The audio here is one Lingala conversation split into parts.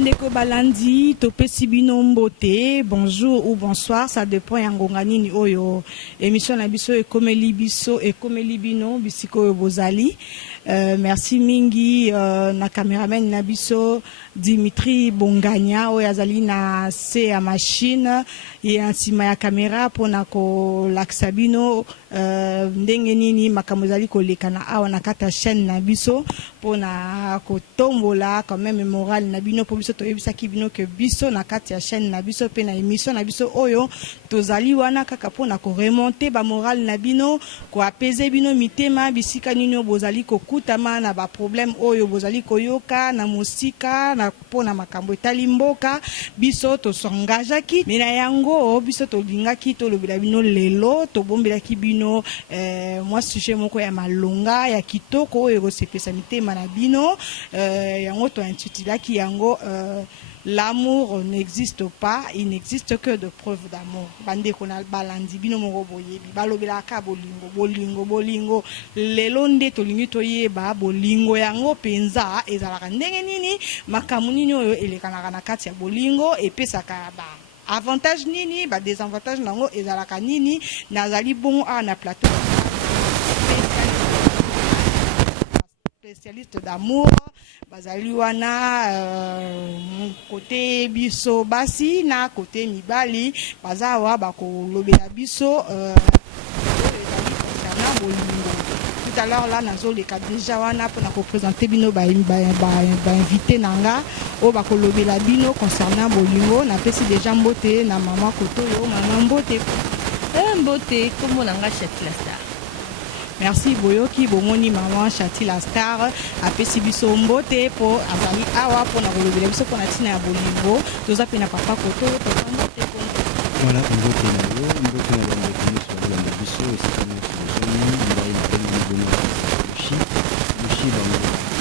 Bandeko balandi topesi bino mbote bonjour ou bonsoir, ça dépend yangonga nini oyo émission na biso ekomeli bino bisiko bozali. Merci mingi na cameraman na biso Dimitri Bongania oyo azali na se ya machine et nsima ya caméra pona ko laksa bino ndenge nini makambo ezali kolekana awa na kata chaîne na biso pona ko tombola quand même moral na bino po biso toyebisaki bino que biso na kati ya chaîne na biso pe na émission na biso oyo tozali wana kaka pona ko remonter ba moral na bino ko apaiser bino mitema bisika nini bozali kokutama na ba problème oyo bozali koyoka na musika na pona makambo etali mboka biso to s'engagaki mais na yango biso to lingaki to lobela bino lelo to bombelaki bino moi sujet moko ya malonga ya kitoko oyo sepesa mitema na bino yango to intitulaki yango l'amour n'existe pas, il n'existe que de preuves d'amour. Bande konal balandi bino moko boyebi balobela ka bolingo lelo nde tolingi toyeba bolingo yango penza ezalaka ndenge nini makamu nini oyo elekanaka na kati ya bolingo epesaka ba avantage nini ba désavantage nango ezalaka nini nazali bon na plateau spécialiste d'amour bazali wana côté biso basi na côté mibali bazawa bakolobela biso tout à l'heure là nazo le cadre déjà wana pour na présenter bino ba invité nanga o bakolobela bino concernant bolingo na pesi déjà mbote na mama koto yo mama mbote mbote comme nanga Chatila Star. Merci Boyoki bomoni maman Chatila Star apesi biso mbote po azali awa po na kolobela biso po na tina ya bolingo toza pe na papa koto to mbote ko voilà mbote na yo mbote na bande kiso na biso esika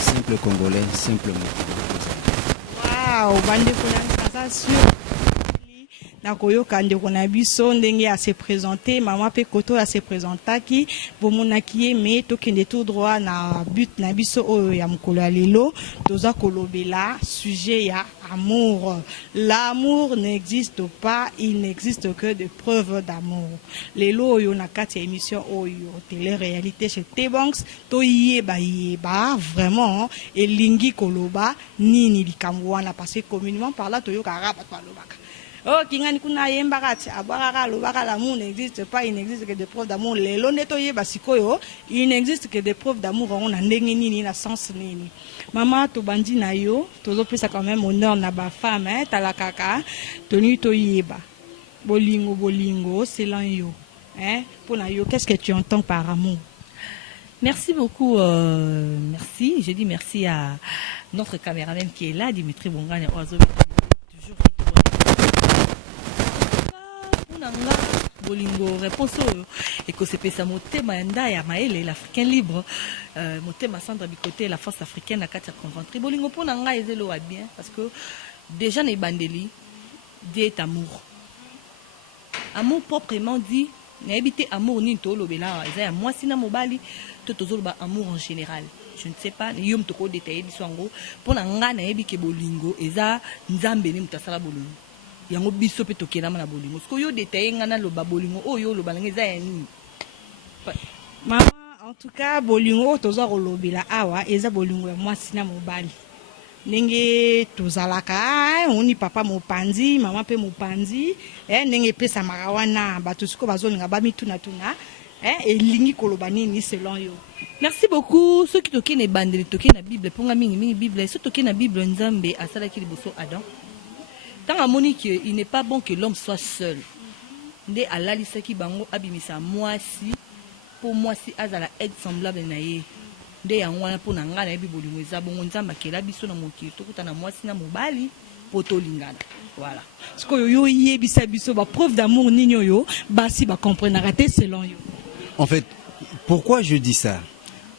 simple congolais simplement. Wow, bande ko na sûr na koyoka ndeko na biso ndenge a se présenter mama pe koto a se présentaki bomonaki mais tokende tout droit na but na biso oyo ya mukolo ya lelo toza kolobela sujet ya amour. L'amour n'existe pas, il n'existe que de preuves d'amour. Lelo oyo na kati ya émission oyo télé-réalité chez T-Banks to yeba vraiment elingi koloba nini likambo wana parce que communément par là toyoka rapa to alobaka. Oh, kingani kuna yembarati abwaka lobaka l'amour n'existe pas, il n'existe que des preuves d'amour. Lelo neto yeba sikoyo, il n'existe que des preuves d'amour on a ndenge nini na sens nini. Maman to bandi na yo, tozo pesa quand même honneur na ba femme talakaka, toni to yeba. Bolingo, c'est lan yo. Pour na yo, qu'est-ce que tu entends par amour? Merci beaucoup, merci. Je dis merci à notre caméraman qui est là, Dimitri Bongania Oiseau. Toujours bolingo réponse et que c'est pesa motema yanda ya maele l'africain libre motema centre bikoté la force africaine à quatre conventri bolingo pona nga ezelo wa bien parce que déjà na bandeli Dieu est amour proprement dit na habité amour ni to lobela eza moi sina mobali to tozoloba amour en général je ne sais pas yom to ko détailler bisango pona nga na yebi ke bolingo eza nzambe ni mutasala bolingo yango biso pe tokelama na bolingo siko yo détailler ngana loba bolingo oyo loba ngeza ya nini mama en tout cas bolingo toza kolobela awa eza bolingo ya mwasi na mobali ndenge tozalaka oni papa mopanzi mama pe mopanzi ndenge pesa marawana bato siko bazolinga bamituna tuna elingi koloba nini selon yo. Merci beaucoup ceux qui toke na bandeli toke na bible ponga mingi bible ceux toke na bible nzambe asalaki liboso Adam. Tant à Monique, il n'est pas bon que l'homme soit seul. Nde alalisaki bango abimisa mwasi pour mwasi azala aide semblable na ye. Nde yango pour nanga na bibolingo eza bongo nzamba kela biso na mokili tokuta na mwasi na mobali poto lingana. Voilà. Ce que yo yebisa biso ba preuve d'amour ninyo yo basi ba comprendre raté selon yo. En fait, pourquoi je dis ça?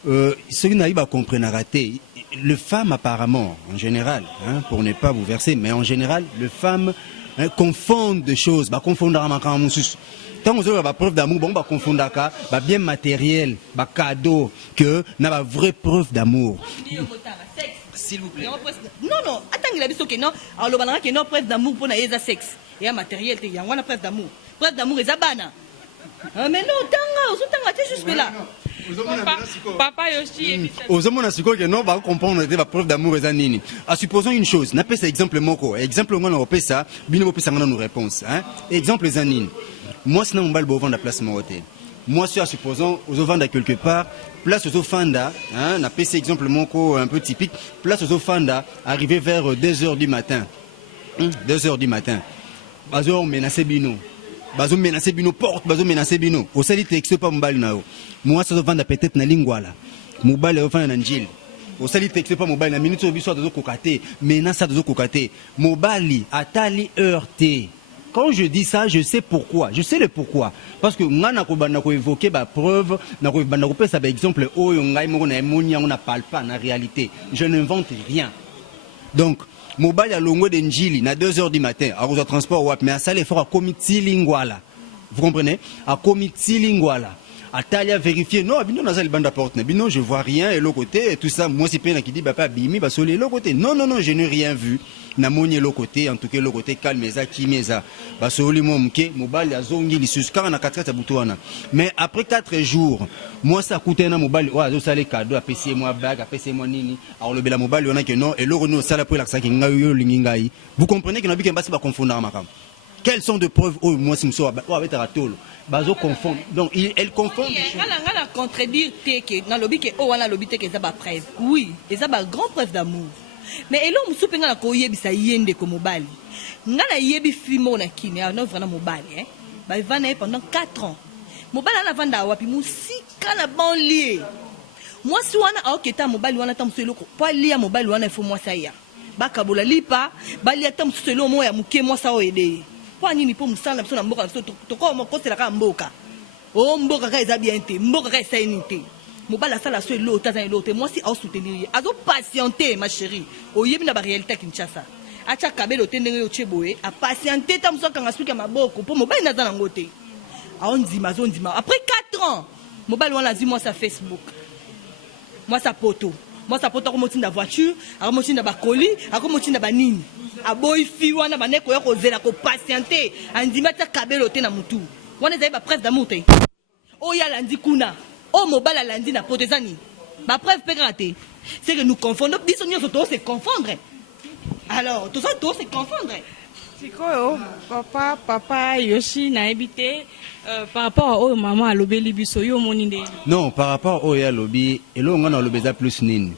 Ceux qui n'arrivent à comprendre raté. Le femme apparemment, en général, pour ne pas vous verser, mais en général, le femme confondent des choses, confondent tant que vous avez preuve d'amour, bon, confondent bien matériel, cadeau, que n'a pas vraie preuve d'amour. s'il vous plaît. Non, attends, il a dit que non. Alors, on a que non, preuve d'amour pour les sexe. Il y a matériel, il y a une preuve d'amour. Preuve d'amour, et Zabana. Mais non, tanga, tu es juste là. Papa Yoshi. Aux hommes, on a su que non, va comprendre la preuve d'amour et zanini. Supposons une chose, n'a pas ça exemple moko. Exemple, on a fait ça, bino peut ça nous réponse. Exemple zanini. Moi, sinon, on va le beau vendre la place mon hôtel. Moi, supposons, aux vendre quelque part, place aux Ofanda, on a fait cet exemple moko un peu typique, place aux Ofanda, arrivé vers 2h du matin. 2h du matin. Bazo menacé bino. Bazo menacé bino porte, bazo menacé bino. Au sali texte pas mobile nao. Moi, ça vendre peut-être na lingwala. Mobile au vendre na njil. Au sali texte pas mobile na minute au biso de kokate, menace de kokate. Mobile atali heurté. Quand je dis ça, je sais pourquoi. Je sais le pourquoi. Parce que moi, je évoqué ma preuve, je ça exemple, on ne parle pas en réalité. Je n'invente rien. Donc, mobile à longo de Njili, à 2h du matin, à cause transport, mais à ça, l'effort à comité linguala. Vous comprenez? À comité linguala. À Talia vérifier, non, bino na bande à porte, bino je vois rien, et l'autre côté, et tout ça, moi c'est peine qui dit, papa, bimi, bah, sur l'autre côté. Non, je n'ai rien vu. Na moni l'autre côté, en tout cas, l'autre côté, calmeza, kimeza. Bah, sur le momke, mobile, à zongi, li suscar, na 4 à boutouana. Mais après 4 jours, moi ça coûtait un mobile, ouais, ça les cadeaux, à PC moi bag, à PC moi nini. Alors le bel mobile, on a que non, et l'autre nous, ça la pour la sac, vous comprenez que n'a pas pas confondre à ma femme. Quelles sont de preuves? Oh, moi, c'est monsieur, avec Ratolo. Bazo confond. Donc, elle confond. Elle a contredire que dans le lobby que oh, on a lobby que ça va preuve. Oui, et ça va grande preuve d'amour. Mais elle a musupe ngala ko yebi sa yende ko mobali. Ngala yebi fimo na kini, non vraiment mobali hein. Ba il va naître pendant 4 ans. Mobali na vanda wapi musika na banlieue. Moi si wana oketa mobali wana tamselo ko pa lia mobali wana il faut moi ça ya. Ba kabola lipa, ba lia tamselo mo ya muke moi ça o aider. Kwa nini po musala biso na mboka biso toko mokosela ka mboka o mboka ka eza bien te mboka ka esa unité mobala sala so elo tazana elo te moi si au soutenir azo patienter ma chérie o yebi na ba réalité Kinshasa acha kabelo te ndenge yo cheboe a patienter ta muso kanga suka maboko po mobali na zana ngote a onzima après 4 ans mobali wana zi moi sa Facebook moi sa poto ko motinda voiture a motinda ba colis a ko motinda ba nini a boy fi wana baneko ya ko zela ko patienter andima ta kabelo te na mutu wana zai ba preuve d'amour te o ya landi kuna o mobala landi na potezani ba preuve pe raté c'est que nous confondons biso nyo to se confondre alors tout ça to se confondre sikoyo papa Yoshi na habité par rapport au maman à lobeli biso yo moninde. Non, par rapport au ya lobby et là on a lobeza plus nini.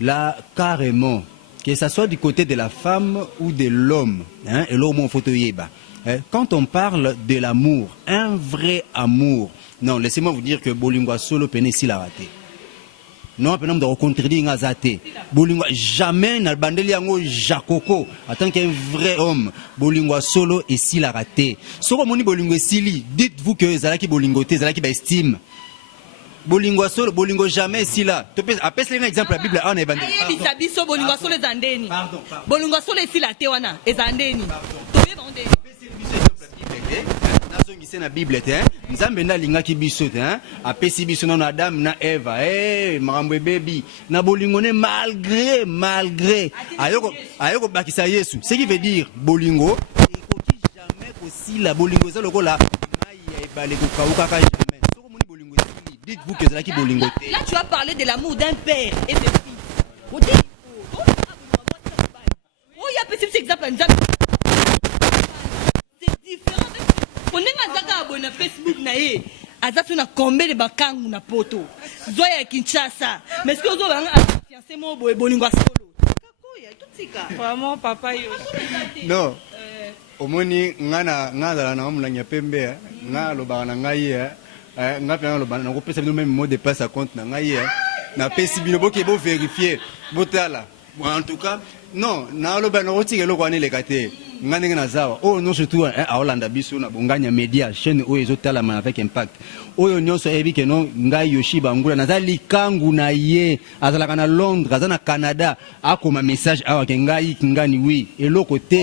Là carrément que ça soit du côté de la femme ou de l'homme, hein, et là mon photo yeba. Quand on parle de l'amour, un vrai amour, non, laissez-moi vous dire que Bolingwa solo peine si la raté. Non, peine de recontredire ngazate. Bolingwa jamais n'a bandeli yango jakoko en tant qu'un vrai homme. Bolingwa solo et si la raté. Soko moni Bolingwa sili, dites-vous que zalaki bolingote, zalaki ba estime. Bolingwa solo, bolingo jamais si là. Appelle un exemple la Bible en évangile. Bisabiso bolingwa solo zandeni. Pardon. Bolingwa solo si la te wana ezandeni. C'est la Bible, Nzambe na linga ki biso te, apesi biso na Adam na Eva, marambo baby, na bolingo ne malgré, ayoko bakisa Yesu. Ce qui veut dire bolingo, ekoki jamais aussi la bolingo za lokola mai ya ebale ko kauka ka jamais. Soko moni bolingo sili, dites-vous que zala ki bolingo te. Là tu as parlé de l'amour d'un père et de fille. Odi, oh ya petit exemple Nzambe. C'est différent. On est na Facebook na ye azatu na combien de bakangu na poto zoya Kinshasa mais ce que zo banga fiancé mo boy bolingwa solo kakoya tutika Vraiment papa Yoshi. Non. Omoni ngana na omulanya pembe nga loba na ngai nga pe loba na ko pesa bino même mot de passe à compte na ngai na pesi bino boke bo vérifier botala. En tout cas, Non, na lo ba no oti ke lo kwa ne le kate. Ngane na zawa. Oh non surtout a Hollanda biso na bonganya media chaîne o ezotala ma avec impact. Oyo nyonso ebi ke no ngai Yoshi Bangula nazali kangu na ye azala kana Londres azana Canada akoma message awa ke ngai ngani oui eloko te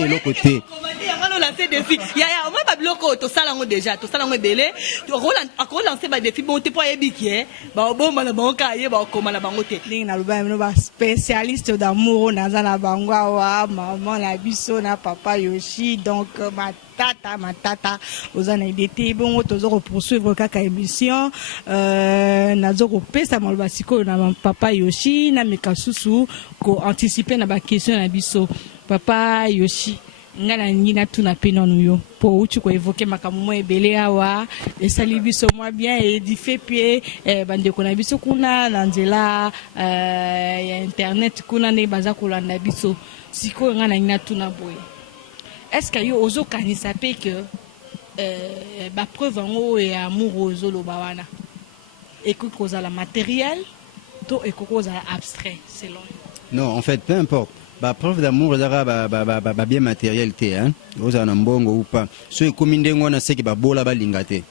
défi ya moi ba bloko to sala ngo déjà to sala ngo belé to relancer ba défi bon te po yebi ki ba bomba na banka ye ba koma na bango te ndenge na loba no ba spécialiste d'amour nazana bango wa maman na biso na papa Yoshi donc matata ozana idete bongo tozo poursuivre kaka émission nazo ko pesa maloba siko na papa Yoshi na mikasusu ko anticiper na ba question na biso papa Yoshi ngana ngina tuna penonu yo po uchu ko évoquer makamu ebele awa esali biso moi bien édifié pied bande ko na biso kuna na nzela ya internet kuna ne baza ko landa biso siko ngana ngina tuna boy est-ce que yo ozo kanisa pe que ba preuve ngo ya amour ozo lo bawana et que cause la matériel to et que cause abstrait selon non en fait peu importe. Ba preuve d'amour ba bien matérialité hein oza na mbongo ou pas so ekominde ngona seki ba bola ba lingate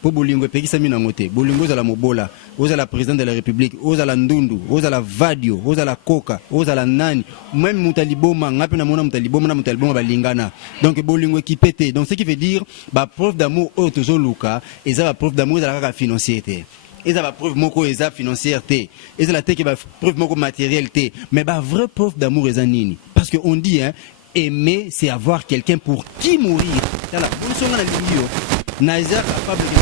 po bolingo pekisa mina ngote bolingo za la mobola oza la président de la république oza la ndundu oza la vadio oza la coca oza la nani même mutaliboma ngapi na mona mutaliboma ba lingana donc bolingo équipé donc ce qui veut dire ba preuve d'amour otozo luka eza ba preuve d'amour za la financière. Et ça va preuve moko eza financière té et ça la té qui va preuve moko matériel té mais ba vraie preuve d'amour eza nini parce que on dit hein aimer c'est avoir quelqu'un pour qui mourir la bonne songa na lingio na eza capable de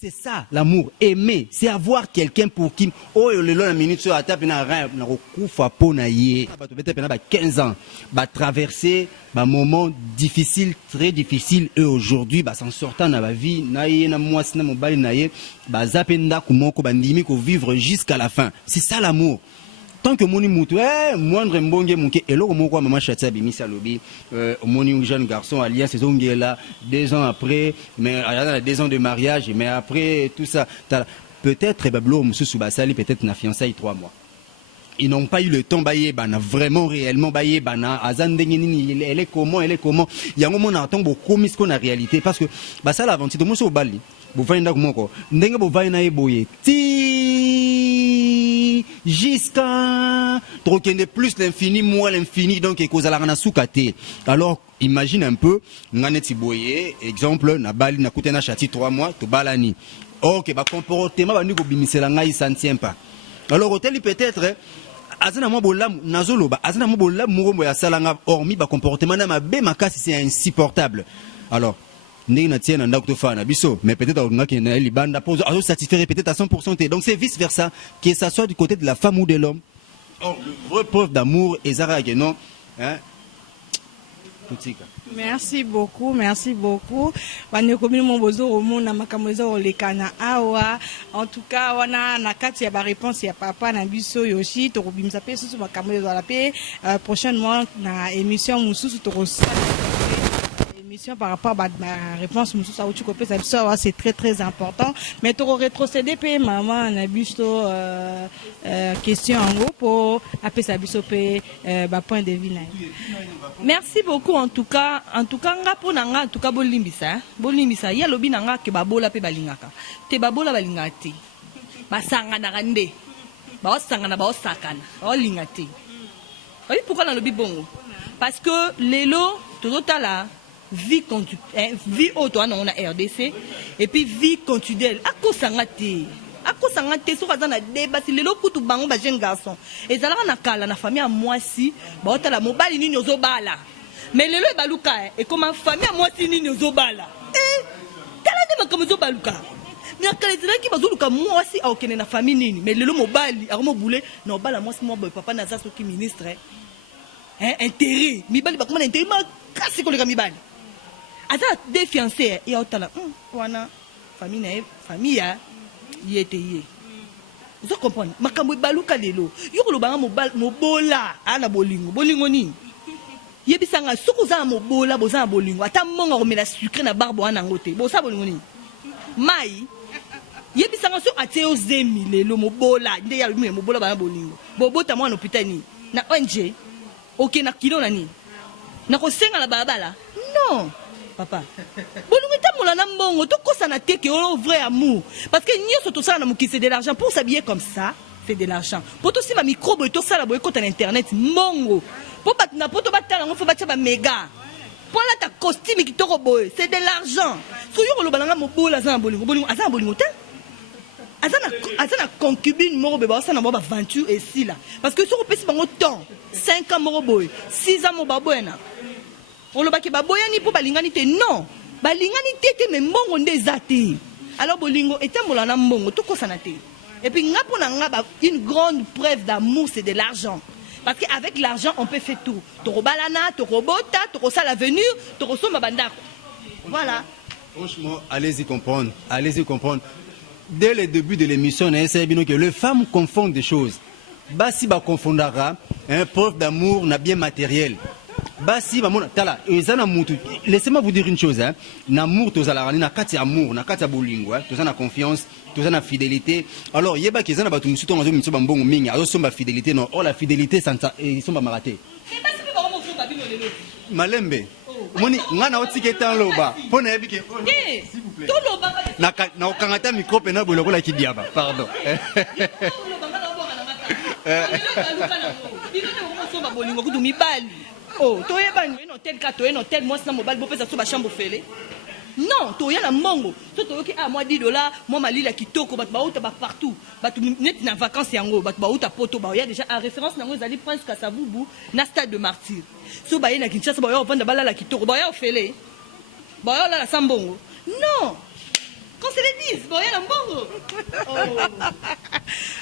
c'est ça l'amour aimer c'est avoir quelqu'un pour qui oh le long la minute sur la table na rien na kokufa pona ye ba to bete pena ba 15 ans ba traverser ba moment difficile très difficile et aujourd'hui ba s'en sortant na ba vie na ye na mwasi na mobali na ye ba zapenda kumoko ba ndimi ko vivre jusqu'à la fin c'est ça l'amour. Tant que moni mutu moindre mbonge muke eloko moko maman chatia bimisa lobi moni un jeune garçon alias Zongela 2 ans après mais 2 ans de mariage mais après tout ça peut-être bablo mususu basali peut-être na fiançailles 3 mois. Ils n'ont pas eu le temps baye bana vraiment réellement baye bana azandengini elle est comment il y a un moment attend beaucoup mis qu'on a réalité parce que bah ça l'aventure de moi au bali vous voyez ndako moko ndenge bo vaina na eboye ti jusqu'à trokende plus l'infini moins l'infini donc ekozala na sukate alors imagine un peu nganeti boye exemple na bali na kutena chati 3 mois to balani OK ba comportement ba ndiko bimisela ngai ça ne tient pas alors hôtel peut-être azana mo bolamu nazoloba azana mo bolamu ngombo ya salanga hormis ba comportement na mabe makasi c'est insupportable alors ndenge na tiena ndako to fana biso mais peut-être on a qui na libanda pose à satisfaire peut-être à 100% donc c'est vice versa que ça soit du côté de la femme ou de l'homme. Or le vrai preuve d'amour ezara que non hein. Merci beaucoup. Bande komini mon bozo omona makambo eza olekana awa. En tout cas, wana na kati ya ba réponse ya papa na biso Yoshi to kobimisa pe susu makambo eza la pe prochainement na émission mususu to émission par rapport à ma réponse mususu au chiko pe ça c'est très important mais to rétrocéder pe maman na biso question en gros pour appeler sa biso pe ba point de vue na. Merci beaucoup en tout cas nga pona nga en tout cas bolimbisa ya lobi na nga ke babola pe balingaka te babola balingati basanga na rande ba osanga na ba osakana ba lingati oui pourquoi na lobi bongo parce que lelo tozotala vie auto on a RDC et puis vie continuelle akosanga te soka za na débat si lelo kutu bango ba jeune garçon ezalaka na kala na famille à mwasi ba otala mobali nini ozobala mais lelo ebaluka et comme famille à mwasi nini ozobala tala de makambo ozobaluka na kala ezalaki bazoluka mwasi akokene na famille nini mais lelo mobali akomobule na obala mwasi mwa boy papa naza soki ministre intérêt mibali bakoma na intérêt makasi koleka mibali aza des fiancés et otala wana famille ya yete vous comprenez makambo baluka lelo yokolo banga mobola ana bolingo nini yebisanga suku za mobola boza bolingo ata monga komela sucre na barbe wana ngote bosa bolingo nini mai yebisanga so ateo zemi lelo mobola nde ya mobola bana bolingo bobota mwana hôpital ni na ONG ok na kilo nani na kosenga la babala non papa bolungu etambola na mbongo tokosana te ke o vrai amour parce que nyonso tosala na mokili c'est de l'argent pour s'habiller comme ça c'est de l'argent po tosimba microbe et tosala boye kota na internet mbongo po bato na poto batala ngo fo batia baméga po alata costume kitoko boye c'est de l'argent so yo koloba nanga mobola aza na bolingo aza na bolingo te aza na concubine moko be baosala na bango baventure esila parce que soki opesi bango temps 5 ans moko boye 6 ans moko baboyana olobaki baboyani mpo balingani te non balingani te te me mbongo nde eza te alors bolingo etambola na mbongo tokosana te et puis nga mpo na nga une grande preuve d'amour c'est de l'argent parce qu'avec l'argent on peut faire tout tokobalana tokobota tokosala avenir tokosomba bandako voilà. Franchement, allez-y comprendre, dès le début de l'émission on a essayé que les femmes confondent des choses basi ba confondara un preuve d'amour na bien matériel basi ba mona tala ezana mutu laissez-moi vous dire une chose hein l'amour tozala na kati amour na kati bolingo hein tozana confiance tozana fidélité alors yeba ki ezana batu musuto ngazo mitso ba mbongo mingi azo somba fidélité non oh la fidélité ça somba maraté malembe moni ngana otiketa loba pona yebike s'il vous plaît na okangata micro pena boloko la kidiaba pardon oh, tu es un hôtel, tu es un hôtel, moi c'est un mobile, tu es un chambre fêlée. Non, tu es un mongo. Tu es à moi $10, moi ma lila qui toko, tu es partout. Tu es en vacances, tu es en poto. Il y a déjà en référence, tu es presque à Savubu, na stade de martyr. Si tu es à Kinshasa, tu es en la qui toko, tu es en fêlée. Tu es en la sambongo. Non! Qu'on se le dise, bon, il y a un bon.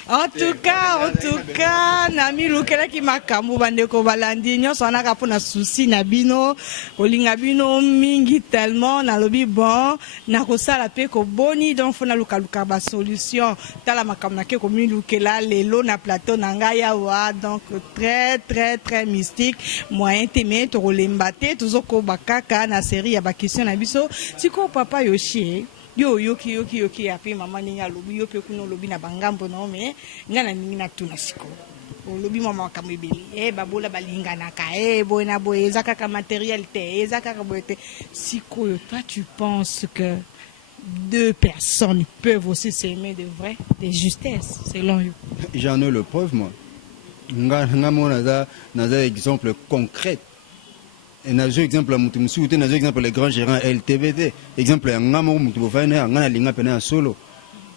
En tout cas, Nami Lukela qui m'a kamou bande ko balandi nyo sona ka pona souci na bino, olinga bino mingi tellement na lobi bon, na ko sala pe ko boni donc fona luka ba solution. Tala makamna ke ko mi Lukela lelo na plateau na ngaya wa donc très mystique, moyen témé to rolembate tozoko bakaka na série ya ba question na biso. Siko papa Yoshi yo yoki api mama ninga lobi yo pe kuno lobi na bangambo no me ngana ningina tuna siko lobi mama kamebeli babola balingana ka boena boye zakaka matériel te zakaka boete siko yo toi tu penses que deux personnes peuvent aussi s'aimer de vrai de justesse selon you? J'en ai le preuve moi nga mona naza exemple concret. Un exemple à Moutoumsou, un exemple les grands gérants LTVT, exemple à Ngamo Moutoufane, à Ngana Pena solo.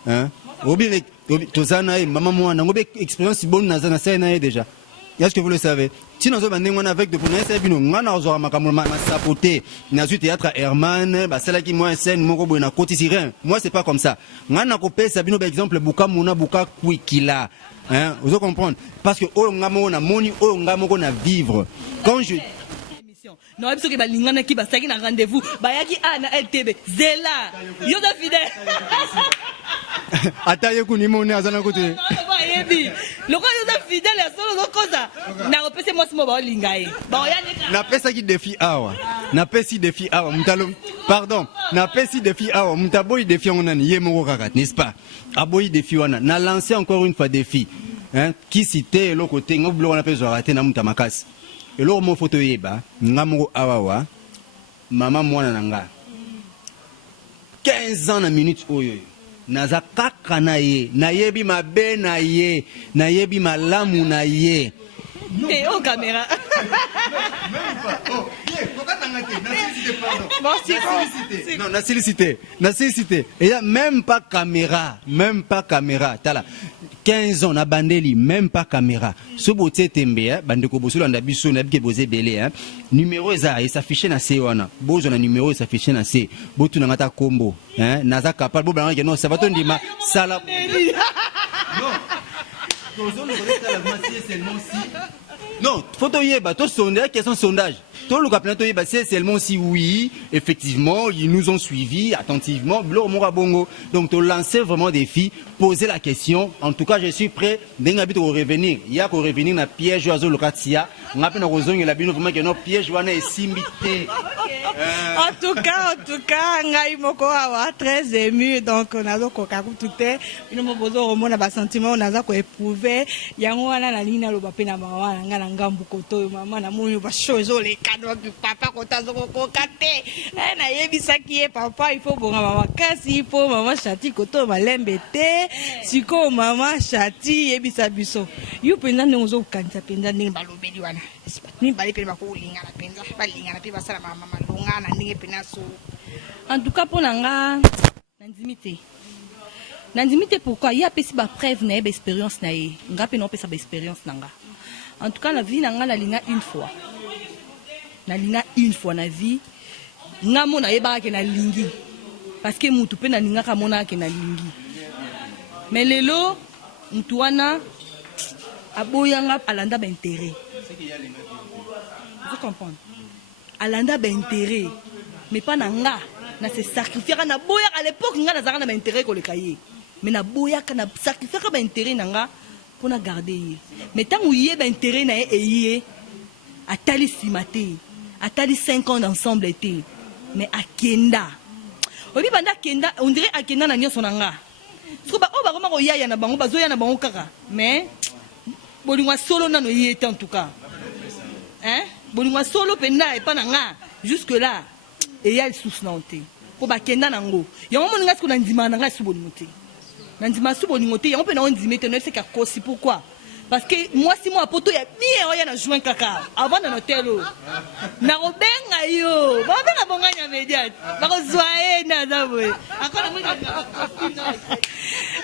Hein? Obi, Tozana, maman, moi, n'a pas expérience bonne Nazana Sena déjà. Est-ce que vous le savez? Si nous avons un avec de Pounet, c'est bien, on a un makamoma, sapoté, Nazu théâtre à Herman, c'est là qui moi scène, mon robot, n'a côté siren. Moi, c'est pas comme ça. On a coupé, c'est bien, par exemple, Buka Mouna, Buka Kwikila. Hein? Vous comprenez? Parce que, oh, on a moni, oh, on a vivre. Quand je. Non, parce que balingana qui basaki na rendez-vous, bayaki na LTB, zela, yo da fidèle. Ataye kuni moni azana kote. Le quoi yo da fidèle ya solo koza. Na repese moi simo ba lingae. Ba ya na pesa ki défi awa. Na pesi défi awa mutalo. Pardon, na pesi défi awa mutaboyi défi onani ye moko kaka, n'est-ce pas? Aboyi défi wana. Na lancé encore une fois défi. Hein, qui cité le côté ngoblo na peso raté na mutamakasi. Et là, mon photo yeba, ngamoro awawa, maman mwana nanga. 15 ans na minute oyo. Naza kaka na ye, na yebi mabe na ye, na yebi malamu na ye. Et oh caméra. Même pas. Oh, pourquoi t'as ngate? Pardon. Bon, non, na félicité. Et y a même pas caméra, Tala. 15 ans na bandeli, même pas caméra. Ce beauté tembe, bande ko boso landa biso na bike bozé belé hein. Numéro eza et s'afficher na C wana. Bozo na numéro s'afficher na C. Botu na ngata combo, hein. Naza capable bo blanc non, ça va ton dima sala. Non. Tozo le connaît la moitié seulement si. Non, photo yeba, to sondage, question sondage. Tout le cas yeba, c'est seulement si oui, effectivement, ils nous ont suivis attentivement. Donc, tu lances vraiment des défi, poser la question. En tout cas, je suis prêt. D'engabit au revenir. Il y a qu'au revenir na piège oiseau locatia. On a peine à raison, il a bien vraiment que nos pièges wana est simité. En tout cas, ngai moko awa très ému, donc on a donc okaku tuté, ino mo bozo romona ba sentiment on a ko éprouver, yango wana na lina lo ba pena mawa nga na ngambu koto mama na moyo ba chozo le cadeau du papa kota zo ko kate. Na yebisa ki papa il faut bonga mama kasi il faut maman chati koto malembe te, siko mama chati yebisa biso. Yo penda nonzo kanza penda ndingi balobeli wana. Ni bali pe ba ko linga na penza, ba linga na pe ba sala mama malonga na ndingi pena so. En tout cas, pour Nanga, Nandimité. Nandimité, pourquoi? Il y a pas preuve, n'a pas expérience, n'a pas pas expérience, Nanga. En tout cas, la vie, Nanga, la ligne une fois. La ligne une fois, la vie. N'a mon aïba qui n'a lingi. Parce que moutou pe na linga kamona qui n'a lingi. Mais les lots, moutuana, aboyanga, alanda d'intérêt. Vous comprenez? Alanda d'intérêt. Mais pas Nanga. Na se sacrifier na boya à l'époque nga na zaka na intérêt ko le cahier mais na boya kana sacrifier ka intérêt nanga pour na garder mais tant où yé intérêt na yé atali simate atali 5 ans ensemble été mais akenda obi banda kenda on dirait akenda na nyoso nanga parce que ba o ba ko yaya na bango bazoya na bango kaka mais bolingwa solo na no yé en tout cas hein bolingwa solo penda et pas nanga jusque là et il y a le sous-nanté. Pour bakenda nango. Il y a un moment où on a dit que c'est bon côté. On a dit que c'est bon côté. On peut nous dire que c'est cause. Pourquoi? Parce que moi si moi poto ya bien na joint kaka avant dans l'hôtel. Na robenga yo. Ba benga bonganya médiate. Ba ko zoaé na zawe.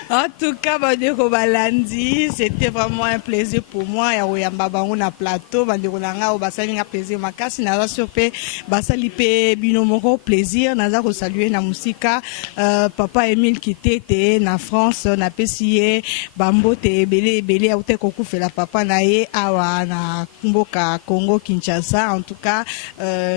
En tout cas, Bandeko Balandi, c'était vraiment un plaisir pour moi. Il y a un plateau, Bandeko Langa, au Basali, un plaisir. Ma casse, n'a surpé, Basali, binomoko, plaisir. N'a pas salué na musika. Papa Emile qui était na France, na PCA, Bambo, te belé, belé, à outé, koku, fait la papa, nae, awa, na Kumboka, Congo, Kinshasa. En tout cas,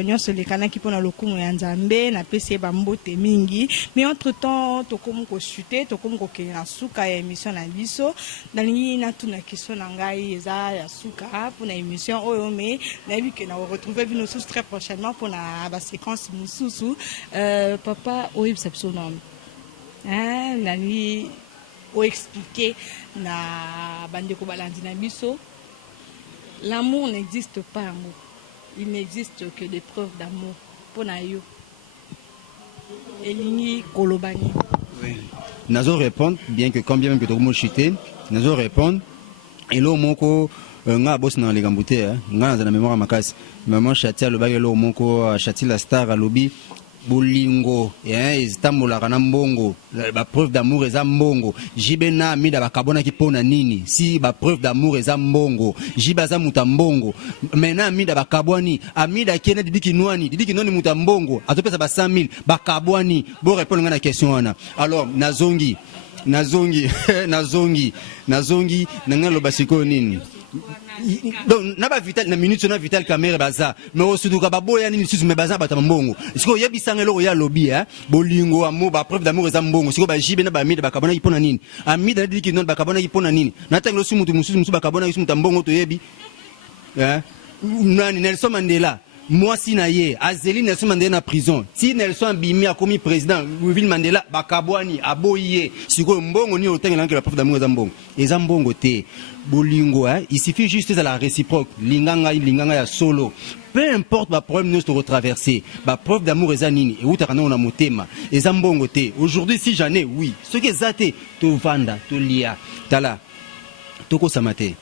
nous sommes les canaux qui pont dans le coup, Nzambe, na PCA, Bambo, te mingi. Mais entre temps, tokomo ko chuté, tokomo ko kenya suka ya émission na biso ndani na tuna question na ngai eza ya suka pour na émission oyo me na bi que na retrouver bino sous très prochainement pour na ba séquence mususu papa oyo biso nom nani o expliquer na Bandeko Balandi na biso l'amour n'existe pas amour il n'existe que des preuves d'amour pour na yo elingi kolobani. Oui. Nazo répondre, bien que combien même que tout le monde chute, Nazo répondre, et là, moko, nga boss dans les gamboutés, nga dans la mémoire makasi, maman chatia le bagay là, moko chatia la star à lobby, bolingo, istanbul la mbongo, ba preuve d'amour eza mbongo, jibena mida ba kabona ki pona nini, si ba preuve d'amour eza mbongo, jibaza mutambongo, mena mida ba kabwani, amida kene didiki noni mutambongo, atopesa ba 100 000, ba kabwani, bo répondre à la question wana. Alors nazongi, nanga lo basiko nini. Donc naba vital na minute na vital caméra baza mais osuduka baboya nini susu me baza batambongo siko yebisanga lo ya lobby bolingo amour ba preuve d'amour eza mbongo siko ba jibe na ba mida bakabona ipona nini amida diki non bakabona ipona nini natango su mutu musu bakabona isu mutambongo to yebi nani Nelson Mandela moi si na ye azeli Nelson Mandela na prison si Nelson Bimi a commis président Wilson Mandela bakabwani aboye siko mbongo ni otengela que la preuve d'amour eza mbongo te bolingo il suffit juste de la réciproque linganga ya solo peu importe ba problème nous se retraverser ba preuve d'amour eza nini et uta kana na motema eza mbongo te aujourd'hui si j'en ai oui ce que zate to vanda to lia tala toko samate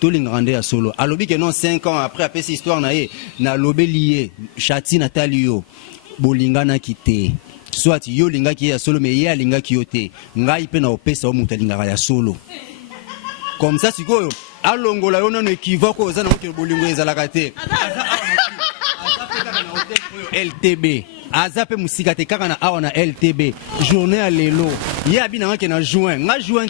to lingande ya solo alobi que non 5 ans après cette histoire na lobé lié chati natalio bolingana kité soit yo linga ki ya solo mais ya linga ki yote ngai pe na opesa o mutalinga ya solo comme ça sikoyo alongola yo nano équivoque oza na moto bolingo ezalaka te LTB azape musika te kaka na awa na LTB journée à lelo ya bina ngake na juin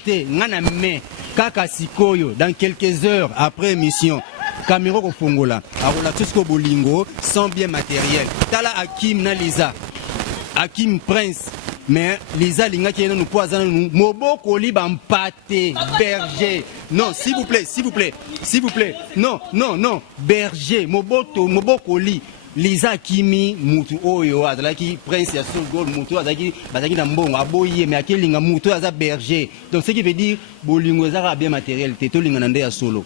te nga na mai kaka sikoyo dans quelques heures après émission caméra ko fongola akola tusko bolingo sans bien matériel tala Hakim na Liza Hakim Prince mais Lisa linga qui est nous poisson nous moboko liba mpate berger non s'il vous plaît non berger moboko li Lisa Kimi mutu oyo azalaki prince ya Sogol mutu azalaki bazaki na mbongo aboye mais akelinga mutu aza berger. Donc ce qui veut dire bolingo ezaka bien matériel te to linga na nde ya solo.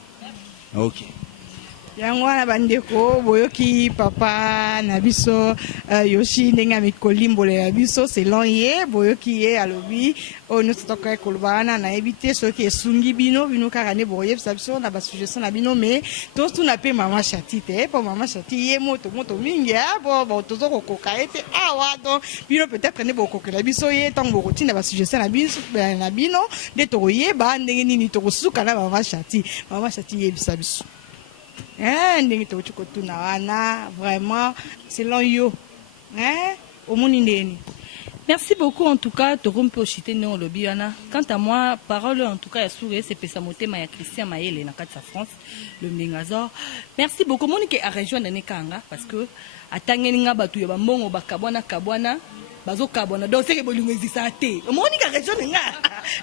OK. Yango wana bandeko boyoki papa na biso Yoshi ndenga mikolimbo ya biso selon ye boyoki ye alobi o nous toka kolbana na éviter ce qui est sungi bino kaka ne boye biso na ba suggestion na bino mais to tu na pe mama chati te po mama chati ye moto mingi bo tozo kokoka ete awa donc bino peut-être ne bokoko la biso ye tant bokoti na ba suggestion na bino de to ye ba ndenge nini to kosuka na mama chati ye biso vraiment selon you merci beaucoup en tout cas quant à moi parole en tout cas c'est pesamotema ya Christian Mayele na kati France le Mingazor merci beaucoup monique a rejoindre nekanga parce que atangeni nga batu ya bambongo bakabwana bazokabwana donc c'est que bolingo existe monique a rejoindre nga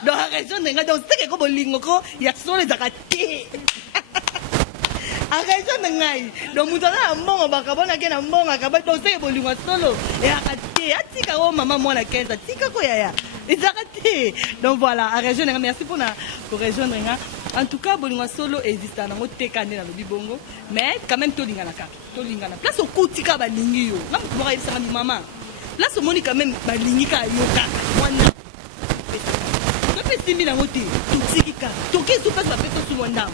donc a rejoindre nga donc c'est que bolingo ko ya solo zakate arrêtez de ngai donc vous avez un bon bakabona ke na mbonga kabati donc c'est bolingo solo et arrêtez atika o maman moi la 15 atika ko yaya arrêtez donc voilà arrêtez merci pour rejoindre nga en tout cas bolingo solo existe na ngoteka ndena lobi bongo mais quand même tolinga na place au kutika balingi yo na mo ka ibisa mi maman place au moni quand même balingi ka yoka mwana pe simbi na ngote tutikika toki su passe ba peto su mwanda.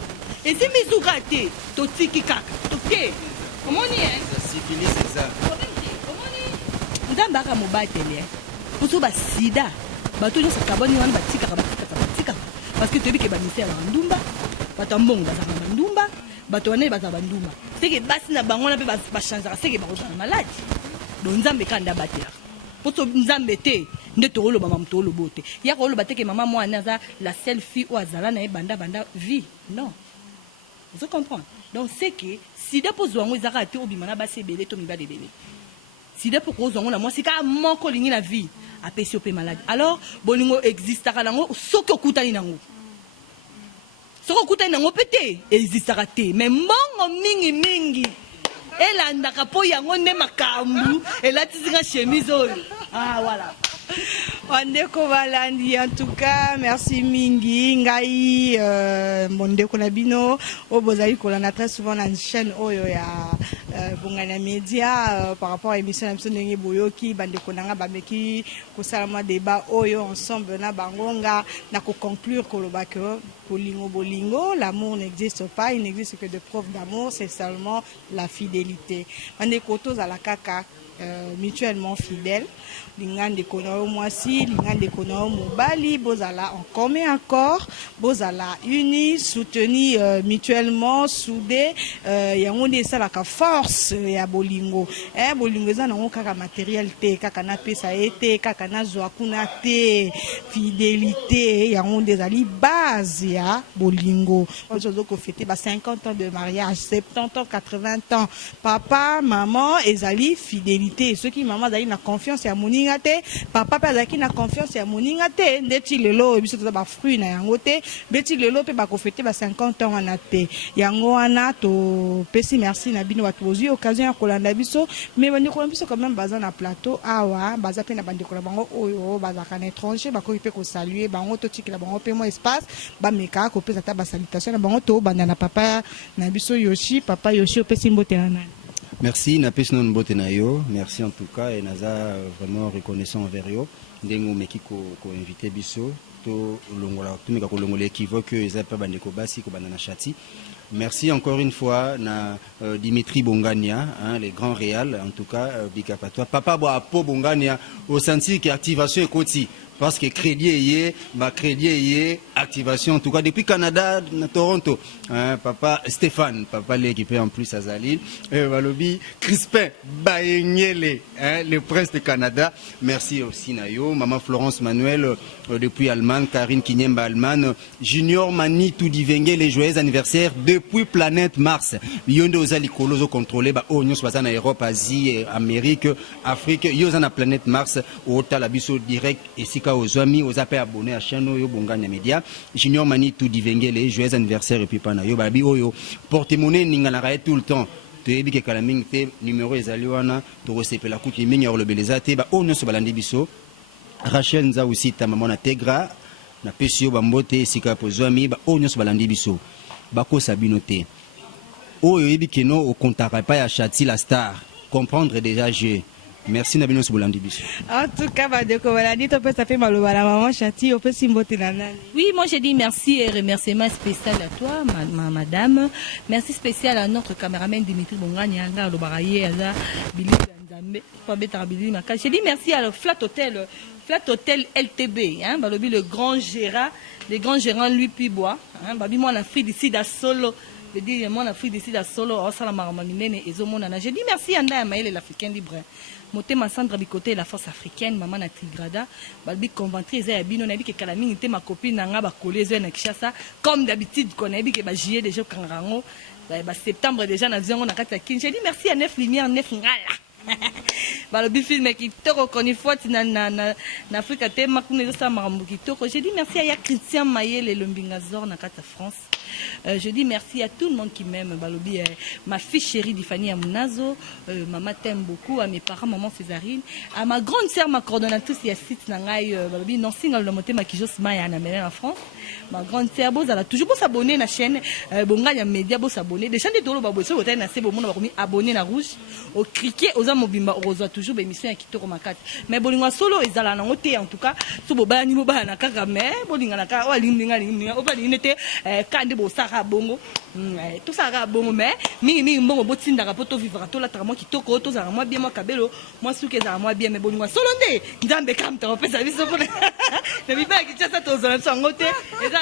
Et si mes ougatés, to tiki kaka, to ke, comment ni hein? Syphilis c'est ça. Comment ni? Ndamba mobatele. Pour ba sida, ba to sa kaboni wan ba tika. Parce que tu dis que ba misé ba ndumba, ba tambong ba za ndumba, ba to ne ba za ndumba. C'est que basi na bango na pe ba changer, c'est que ba rejoindre malade. Donc nzambe kanda batela. Pour to nzambe te, nde to lo ba mam to lo bote. Ya ko lo bateke maman moi na la seule fille ou azala na banda vie. Non. Vous comprenez? Donc c'est que si des poses on ezaka te obimana ba sebele to miba de bébé. Si des poses on la moi c'est ka moko lingi na vie apesi opé malade. Alors bolingo existera nango soko kutani nango. Soko kutani nango pété existera te mais mbongo mingi. Elanda kapo yango ne makambu elatinga chemise oyo. Ah voilà. Wandeko Valandi, en tout cas, merci Mingi, Ngai, Mondeko Nabino, Obozali Kolana très souvent dans une chaîne Oyo ya Bongana Media par rapport à l'émission Nenge Boyoki, Bandeko Nanga Bameki, Kosalama débat Oyo ensemble na Bangonga, na ko conclure Kolobako, Bolingo, l'amour n'existe pas, il n'existe que de preuves d'amour, c'est seulement la fidélité. Bandeko Toz à la Kaka. Mutuellement fidèles, lingande kono mwasi, lingande kono mobali, bozala encore mais encore, bozala unis, soutenus mutuellement, soudés, yangonde ça la force ya bolingo, bolingo ça non kaka matérialité, kaka na pesa été, kaka na zoakuna te, fidélité, yangonde zali base ya bolingo. Aujourd'hui qu'on fête 50 ans de mariage, 70 ans, 80 ans, papa, maman, ezali fidélité. Ceux qui maman a confiance à moningate, papa a confiance à moningate, ndeti lelo et biso ba fruit na yangote, beti lelo pe ba ko fêter ba 50 ans na te. Yango wana to pesi merci na bino watu ozi occasion ya kolanda biso, mais bandi ko biso quand même baza na plateau awa, baza pe na bandi ko bango oyo baza kana étranger ba ko pe ko saluer bango to tikila bango pe mo espace, ba meka ko pesa ta ba salutation na bango to banda na papa na biso Yoshi, papa Yoshi opesi mbote na. Merci, merci en tout cas et naza vraiment reconnaissant envers yo. Ndengo meki ko invité biso to longola to meka ko longola équivoque eza pa bandeko basi ko banana chati. Merci encore une fois na Dimitri Bongania, les grands réals en tout cas big up à toi. Papa boa po Bongania au senti que activation ekoti parce que crédit est activation en tout cas depuis Canada Toronto papa Stéphane papa l'équipe en plus à Zalil Valobi Crispin Bayenyele le prince de Canada merci aussi Nayo maman Florence Manuel depuis Allemagne Karine Kinyemba Allemagne Junior Mani Toudivenge les joyeux anniversaires depuis planète Mars Yonde Ozali Kolozo contrôlé ba Onion soit en Europe Asie Amérique Afrique Yozana planète Mars au Talabiso direct et aux amis, aux appels abonnés à chaîne Oyo Bongana Media, Junior Mani Toudivenge les joyeux anniversaires et puis pana yo babi oyo porte-monnaie n'ingana tout le temps. toyebi ke kala mingi te numéro ezali wana tokosepela kutu mingi ya kolobeleza te baoyo nyonso balandi biso. Rachel nza aussi ta maman na Tegra na pesi yo bambote esika pozwami baoyo nyonso balandi biso bakosa bino te oyo yebi ke no okontaka pa ya Chati la star comprendre déjà je merci na bino nyonso bolandi biso. En tout cas bandeko balandi to pe ça fait maloba la maman Chati o pe simbote na nani. Oui, moi je dis merci et remerciement spécial à toi, madame. Merci spécial à notre caméraman Dimitri Bongani, Anga Lobaraye, Aza, Billy Nzambe, Fabeta Billy Maka. Je dis merci à le Flat Hotel LTB, hein, Balobi, le grand gérant Louis Pibois, hein, Babi, moi, la fille d'ici d'Assolo. Je dis, moi, la fille d'ici d'Assolo, je dis merci à Nda Maël, l'Africain libre. Motema Sandra Bikote la force africaine maman na Tigrada balbi conventrice ya bino na bi ke kala mingi te ma copine nga ba collège na Kishasa comme d'habitude qu'on a bi ke ba juillet déjà kangango ba septembre déjà na vision na kata kin. J'ai dit merci à 9 lumières 9 ngala balobi film qui te reconnu fois na Afrique te makune ça marambo qui to. J'ai dit merci à Christian Mayel et Lombingazor na kata France. Je dis merci à tout le monde qui m'aime. Balobi, ma fille chérie Difani Amunazo, maman t'aime beaucoup, à mes parents, maman Césarine, à ma grande sœur, ma coordonnatrice Yassit Nangai, Balobi, non single le monté ma kijos maya en France. Ma grande sœur, elle a toujours s'abonner à la chaîne, bonga ya média, s'abonner. Des chaînes de tolo babo, sur l'hôtel, c'est bon, on a remis abonné la rouge, au criquet, aux amobimba, aux oiseaux, toujours, émission qui tourne ma carte. Mais bolingwa solo, ils allaient en hôtel, en tout cas, sous boba, ni boba, na kagame, bolinga na ka, linga, opa, l'inete, kande bo sara bongo, tout ça bongo, mais, mi, bongo, botin, da rapoto, vivra, tout la tramo qui toko, tout ça, moi bien, moi, cabello, moi, souke, ça, moi bien, mais bolingwa solo, né, d'ambe, cam, t'as fait sa vie, so, ne vis pas qui tient ça, tous, en hôtel, et ça,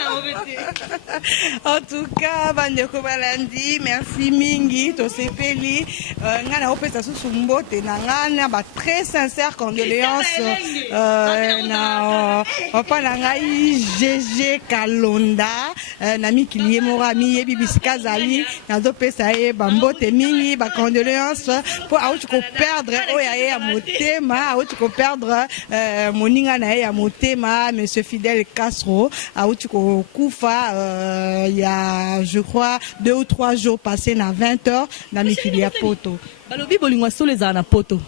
en tout cas, bandeko balandi, merci mingi, to sepeli, ngana opesa susu mbote na ngana ba très sincère condoléances na papa na ngai GG Kalonda na mikili morami yebi bisika zali na zo pesa e ba mbote mingi ba condoléances pour auti ko perdre oya ya motema auti ko perdre moninga na ya motema monsieur Fidel Castro auti ko kufa il y a je crois 2 ou 3 jours passés na 20h na mikili ya poto. Balobi bolingwa solo za na poto.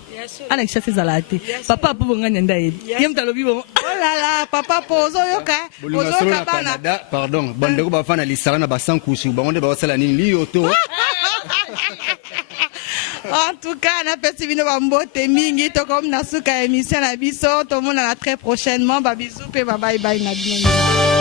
Ana kishase za late. Papa po nganya ndaye. Yem talobi bon. Oh là là, papa pozo yoka. Bolingwa solo na Canada, pardon. Bandeko ba fana lisala na ba sankusu. Ba onde ba sala nini lioto. En tout cas, on a petit vino bambote mingi to comme na suka émission na biso. Tout le monde à très prochainement. Ba bisous et bye bye na bien.